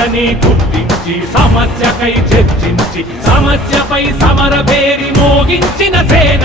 సమస్యని గుర్తించి సమస్యకై చర్చించి సమస్యపై సమర పేరి మోగించిన సేన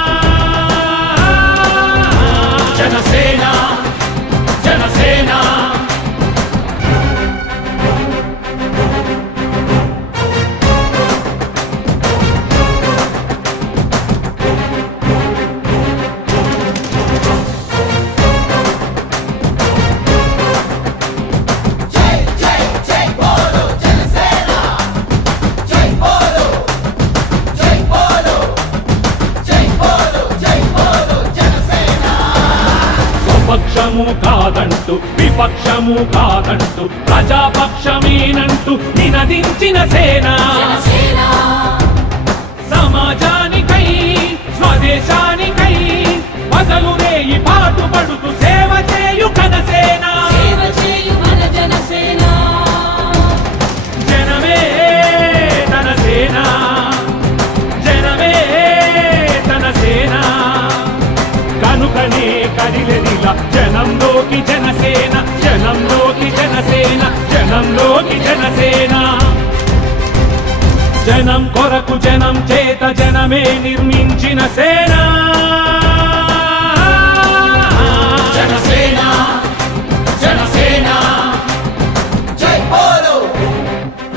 స్వపక్షము కాదంటూ విపక్షము కాదంటూ ప్రజాపక్షమేనంటూ నినదించిన సేన. సమాజానికై స్వదేశానికై పగలు రేయి పాటుపడుతూ సేవ కదిలెదిలా జనంలోకి జనసేన జనంలోకి జనసేన జనంలోకి జనసేన. జనం కొరకు జనం చేత జనమే నిర్మించిన సేన. జనసేన జనసేన. జై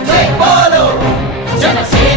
జై జనసేన.